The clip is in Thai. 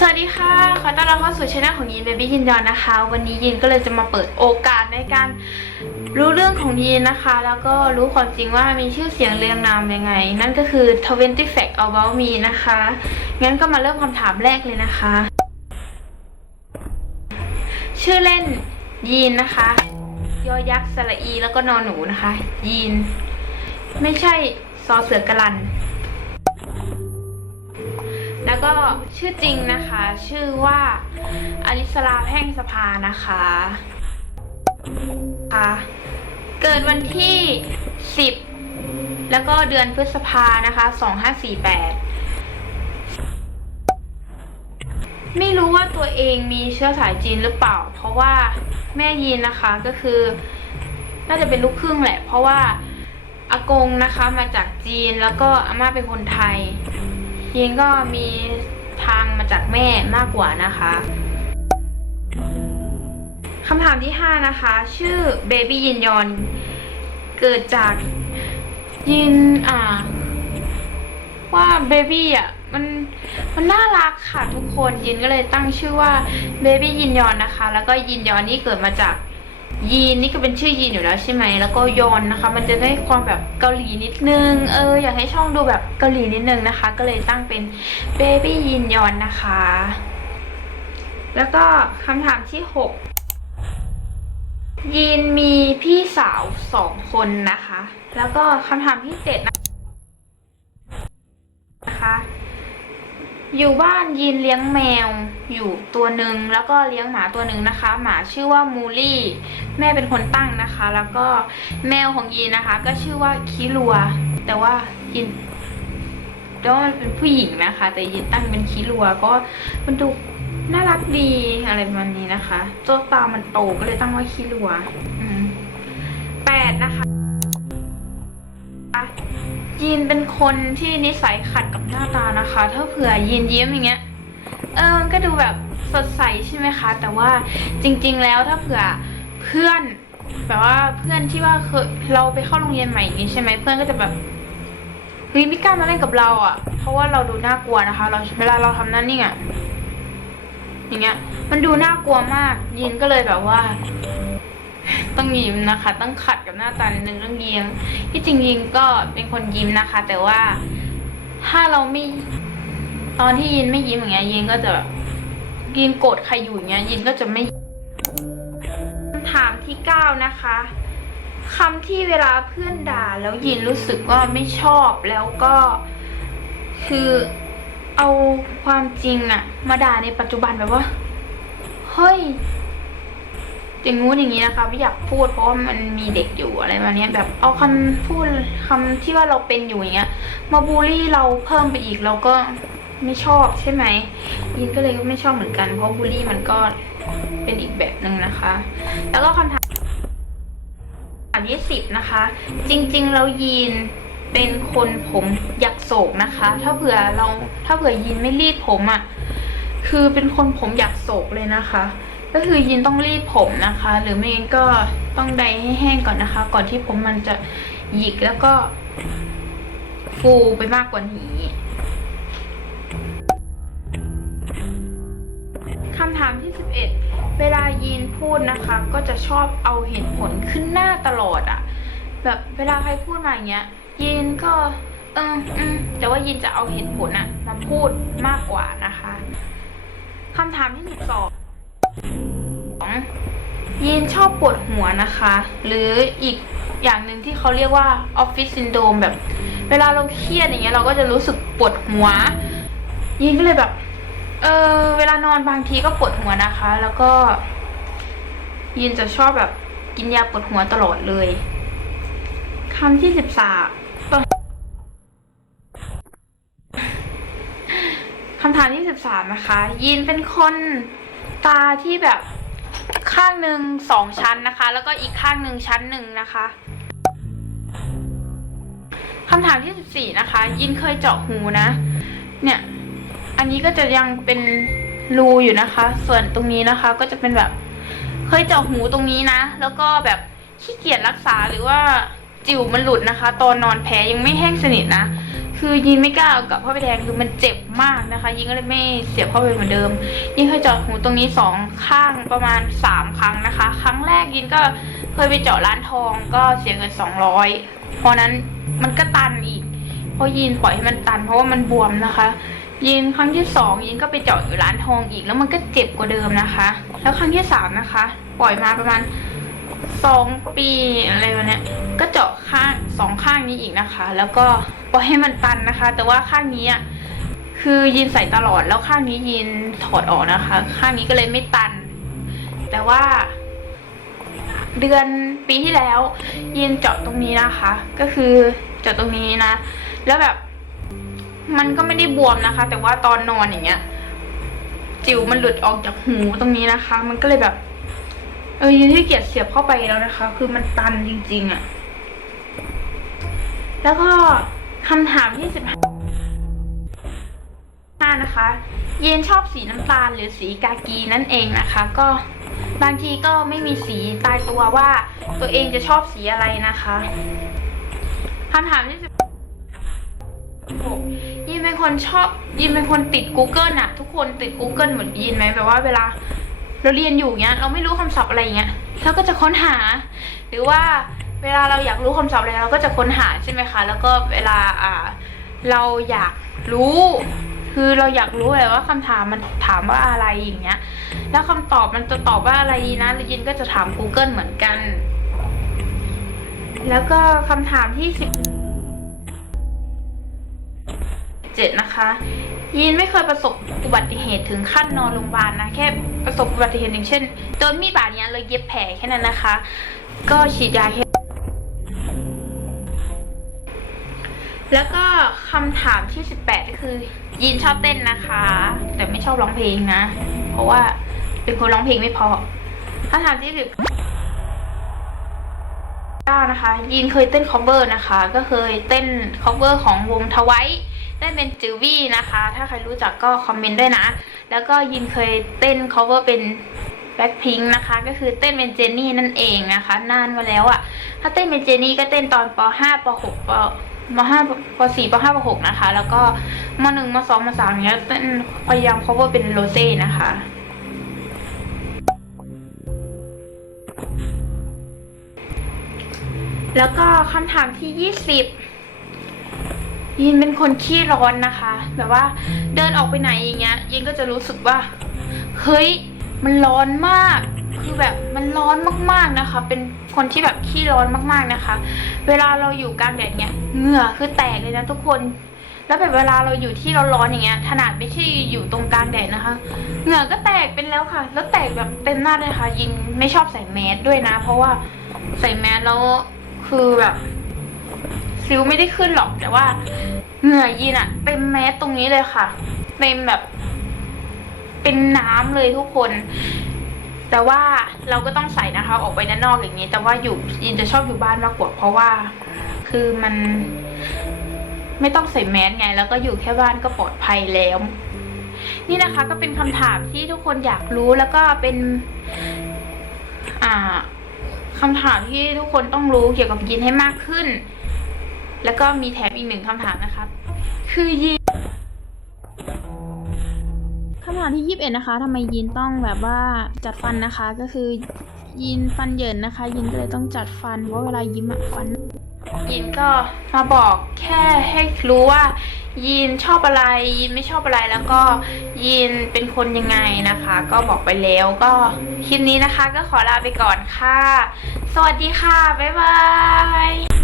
สวัสดีค่ะ ขอต้อนรับเข้าสู่ช่องของยีนเบบี้ยินยอนนะคะ วันนี้ยินก็เลยจะมาเปิดโอกาสในการรู้เรื่องของยีนนะคะ แล้วก็รู้ความจริงว่ามีชื่อเสียงเรียงนามยังไง นั่นก็คือ20 Fact About Me นะคะ งั้นก็มาเริ่มคำถามแรกเลยนะคะ ชื่อเล่นยีนนะคะ ยอยักษ์สระอีแล้วก็นอนหนูนะคะ ยีน ไม่ใช่ซอเสือกระลัน แล้วก็ชื่อจริงนะคะ ชื่อว่าอลิสลาแพ่งสภานะคะค่ะเกิดวันที่ 10 แล้วก็เดือนพฤษภานะคะ 2548 ไม่รู้ว่าตัวเองมีเชื้อสายจีนหรือเปล่า เพราะว่าแม่ยีนนะคะก็คือ น่าจะเป็นลูกครึ่งแหละ เพราะว่าอากงนะคะมาจากจีนแล้วก็อาม่าเป็นคนไทย ยินก็มีทางมาจากแม่มากกว่านะคะคำถามที่ 5 นะคะ ชื่อเบบี้ยินยอน เกิดจากยินอ่า ว่าเบบี้อะมันมันน่ารักค่ะทุกคนยินก็เลยตั้งชื่อว่าเบบี้ยินยอนนะคะ แล้วก็ยินยอนนี่เกิดมาจาก ยีนนี่ก็เป็นชื่อยีนอยู่แล้วใช่ไหมแล้วก็ยอนนะคะ มันจะได้ความแบบเกาหลีนิดนึง เอออยากให้ช่องดูแบบเกาหลีนิดนึงนะคะ ก็เลยตั้งเป็นเบบี้ยินยอนนะคะ แล้วก็คำถามที่หกยีนมีพี่สาวสองคนนะคะ แล้วก็คำถามที่เจ็ดนะคะ อยู่บ้านยีนเลี้ยงแมวอยู่ตัวหนึ่งแล้วก็เลี้ยงหมาตัวหนึ่งนะคะ หมาชื่อว่ามูลี่แม่เป็นคนตั้งนะคะ แล้วก็แมวของยีนนะคะ ก็ชื่อว่าคิรัว แต่ว่ายีนแต่ว่ามันเป็นผู้หญิงนะคะ แต่ยีนตั้งเป็นคิรัวก็มันดูน่ารักดีอะไรประมาณนี้นะคะตัวตามันโตก็เลยตั้งว่าคิรัวอืมแปดนะคะ ยีนเป็นคนที่นิสัยขัดกับหน้าตานะคะ ถ้าเผื่อยีนยิ้มอย่างเงี้ย เออมันก็ดูแบบสดใสใช่ไหมคะ แต่ว่าจริง ๆ แล้วถ้าเผื่อเพื่อนแบบว่าเพื่อนที่ว่าเคยเราไปเข้าโรงเรียนใหม่อย่างนี้ใช่ไหมเพื่อนก็จะแบบเฮ้ยไม่กล้ามาเล่นกับเราอะ เพราะว่าเราดูน่ากลัวนะคะ เราเวลาเราทำนั่นนี่อะอย่างเงี้ย มันดูน่ากลัวมากยีนก็เลยแบบว่า ต้องยิ้มนะคะ ต้องขัดกับหน้าตานิดนึงต้องยิ้มที่จริงยิงก็เป็นคนยิ้มนะคะ แต่ว่าถ้าเราไม่ตอนที่ยินไม่ยิ้มอย่างเงี้ยยินก็จะแบบยินโกรธใครอยู่อย่างเงี้ยยินก็จะไม่คำถามที่เก้านะคะคำที่เวลาเพื่อนด่าแล้วยินรู้สึกว่าไม่ชอบแล้วก็คือเอาความจริงอะมาด่าในปัจจุบันแบบว่าเฮ้ย อย่างงู้นอย่างนี้นะคะไม่อยากพูดเพราะว่ามันมีเด็กอยู่อะไรมาเนี้ยแบบเอาคำพูดคำที่ว่าเราเป็นอยู่อย่างเงี้ยมาบูลลี่เราเพิ่มไปอีกเราก็ไม่ชอบใช่ไหมยินก็เลยไม่ชอบเหมือนกันเพราะบูลลี่มันก็เป็นอีกแบบหนึ่งนะคะ แล้วก็คำถามที่สิบนะคะ จริงๆแล้วยีนเป็นคนผมอยากโศกนะคะ ถ้าเผื่อเราถ้าเผื่อยีนไม่รีดผมอะ่ะคือเป็นคนผมอยากโศกเลยนะคะ ก็คือยินต้องรีดผมนะคะ หรือไม่งั้นก็ต้องไดให้แห้งก่อนนะคะ ก่อนที่ผมมันจะหยิกแล้วก็ฟูไปมากกว่านี้คำถามที่ 11 เวลายีนพูดนะคะ ก็จะชอบเอาเหตุผลขึ้นหน้าตลอดอะแบบเวลาใครพูดมาอย่างเงี้ยยีนก็เอออืมแต่ว่ายีนจะเอาเหตุผลอะมาพูดมากกว่านะคะคำถามที่ 12 ยีนชอบปวดหัวนะคะ หรืออีกอย่างหนึ่งที่เขาเรียกว่าออฟฟิศซินโดมแบบ เวลาเราเครียดอย่างเงี้ยเราก็จะรู้สึกปวดหัว ยีนก็เลยแบบ เออเวลานอนบางทีก็ปวดหัวนะคะ แล้วก็ ยีนจะชอบแบบกินยาปวดหัวตลอดเลยคำที่สิบสามคำถามที่สิบสามนะคะ ยีนเป็นคน ตาที่แบบข้างหนึ่งสองชั้นนะคะ แล้วก็อีกข้างหนึ่งชั้นหนึ่งนะคะคำถามที่สิบสี่นะคะ ยินเคยเจาะหูนะ เนี่ย อันนี้ก็จะยังเป็นรูอยู่นะคะ ส่วนตรงนี้นะคะก็จะเป็นแบบ เคยเจาะหูตรงนี้นะ แล้วก็แบบขี้เกียจรักษาหรือว่าจิ๋วมันหลุดนะคะ ตอนนอนแผลยังไม่แห้งสนิทนะ คือยินไม่กล้าเอากลับเข้าไปแทงคือมันเจ็บมากนะคะ ยินก็เลยไม่เสียบเข้าไปเหมือนเดิม ยินเคยเจาะหูตรงนี้สองข้างประมาณสามครั้งนะคะ ครั้งแรกยินก็เคยไปเจาะร้านทองก็เสียเงินสองร้อยเพราะนั้นมันก็ตันอีกเพราะยินปล่อยให้มันตันเพราะว่ามันบวมนะคะยินครั้งที่สองยินก็ไปเจาะอยู่ร้านทองอีกแล้วมันก็เจ็บกว่าเดิมนะคะ แล้วครั้งที่สามนะคะ ปล่อยมาประมาณสองปีอะไรวะเนี่ยก็เจาะข้างสองข้างนี้อีกนะคะ แล้วก็ ปล่อยให้มันตันนะคะ แต่ว่าข้างนี้อะคือยินใส่ตลอดแล้วข้างนี้ยินถอดออกนะคะ ข้างนี้ก็เลยไม่ตัน แต่ว่า เดือนปีที่แล้วยินเจาะตรงนี้นะคะ ก็คือเจาะตรงนี้นะ แล้วแบบ มันก็ไม่ได้บวมนะคะ แต่ว่าตอนนอนอย่างเงี้ย จิ๋วมันหลุดออกจากหูตรงนี้นะคะ มันก็เลยแบบ เออยินที่เกียจเสียบเข้าไปแล้วนะคะ คือมันตันจริง ๆอะ่ะแล้วก็ คำถามที่สิบห้านะคะ เย็นชอบสีน้ำตาลหรือสีกากีนั่นเองนะคะ ก็บางทีก็ไม่มีสีตายตัวว่าตัวเองจะชอบสีอะไรนะคะคำถามที่สิบยินเป็นคนชอบยินเป็นคนติด Google น่ะ ทุกคนติด Google เหมือนยินไหมแบบว่าเวลาเราเรียนอยู่เงี้ย เราไม่รู้คำศัพท์อะไรเงี้ยเราก็จะค้นหา หรือว่า เวลาเราอยากรู้คำศัพท์อะไรเราก็จะค้นหาใช่ไหมคะ แล้วก็เวลาอ่าเราอยากรู้ คือเราอยากรู้เลยว่าคำถามมันถามว่าอะไรอย่างเงี้ย แล้วคำตอบมันจะตอบว่าอะไรดีนะลยินก็จะถาม Google เหมือนกัน แล้วก็คำถามที่สิบเจ็ดนะคะ ยินไม่เคยประสบอุบัติเหตุถึงขั้นนอนโรงพยาบาลนะแค่ประสบอุบัติเหตุอย่างเช่นโดนมีดบาดเนี้ยเลยเย็บแผลแค่นั้นนะคะ ก็ฉีดยาแค่ แล้วก็คำถามที่สิบแปดก็คือ ยินชอบเต้นนะคะ แต่ไม่ชอบร้องเพลงนะ เพราะว่าเป็นคนร้องเพลงไม่พอคำถามที่สิบเก้านะคะ ยินเคยเต้น cover นะคะ ก็เคยเต้น cover ของวงทวายได้เป็นจือวี่นะคะ ถ้าใครรู้จักก็คอมเมนต์ด้วยนะ แล้วก็ยินเคยเต้น cover เป็น Blackpink นะคะ ก็คือเต้นเป็นเจนนี่นั่นเองนะคะ นานมาแล้วอะ่ะ ถ้าเต้นเป็นเจนนี่ก็เต้นตอนป .5 ป .6 ป ม .5 ป .4 ป .5 ป .6 นะคะ แล้วก็ม .1 ม .2 ม .3 เนี้ยเต้นพยายาม cover เป็นโรเซ่นะคะแล้วก็คำถามที่ยี่สิบยินเป็นคนขี้ร้อนนะคะ แบบว่าเดินออกไปไหนอย่างเงี้ยยินก็จะรู้สึกว่า เฮ้ย มันร้อนมาก คือแบบมันร้อนมากๆนะคะ เป็นคนที่แบบขี้ร้อนมากๆนะคะ เวลาเราอยู่กลางแดดเนี้ยเหงื่อคือแตกเลยนะทุกคน แล้วแบบเวลาเราอยู่ที่ร้อนๆอย่างเงี้ยขนาดไม่ใช่อยู่ตรงกลางแดดนะคะ เหงื่อก็แตกเป็นแล้วค่ะ แล้วแตกแบบเต็มหน้าเลยค่ะ ยินไม่ชอบใส่แมสด้วยนะ เพราะว่าใส่แมสแล้วคือแบบสิวไม่ได้ขึ้นหรอกแต่ว่าเหงื่อยินอะเต็มแมสตรงนี้เลยค่ะเต็มแบบ เป็นน้ำเลยทุกคน แต่ว่าเราก็ต้องใส่นะคะ ออกไปด้านนอกอย่างนี้ แต่ว่าอยู่ยินจะชอบอยู่บ้านมากกว่าเพราะว่า คือมัน ไม่ต้องใส่แมสไง แล้วก็อยู่แค่บ้านก็ปลอดภัยแล้ว นี่นะคะก็เป็นคำถามที่ทุกคนอยากรู้แล้วก็เป็น อ่าคำถามที่ทุกคนต้องรู้เกี่ยวกับยินให้มากขึ้น แล้วก็มีแถมอีกหนึ่งคำถามนะคะคือยิน คำถามที่ยีิบเอ็ดนะคะทำไมยินต้องแบบว่าจัดฟันนะคะ ก็คือยินฟันเหยินนะคะยินก็เลยต้องจัดฟันเพราะเวลายิ้มอะฟันยินก็มาบอกแค่ให้รู้ว่ายินชอบอะไรยินไม่ชอบอะไรแล้วก็ยินเป็นคนยังไงนะคะ ก็บอกไปแล้วก็คลิปนี้นะคะ ก็ขอลาไปก่อนค่ะ สวัสดีค่ะ บ๊ายบาย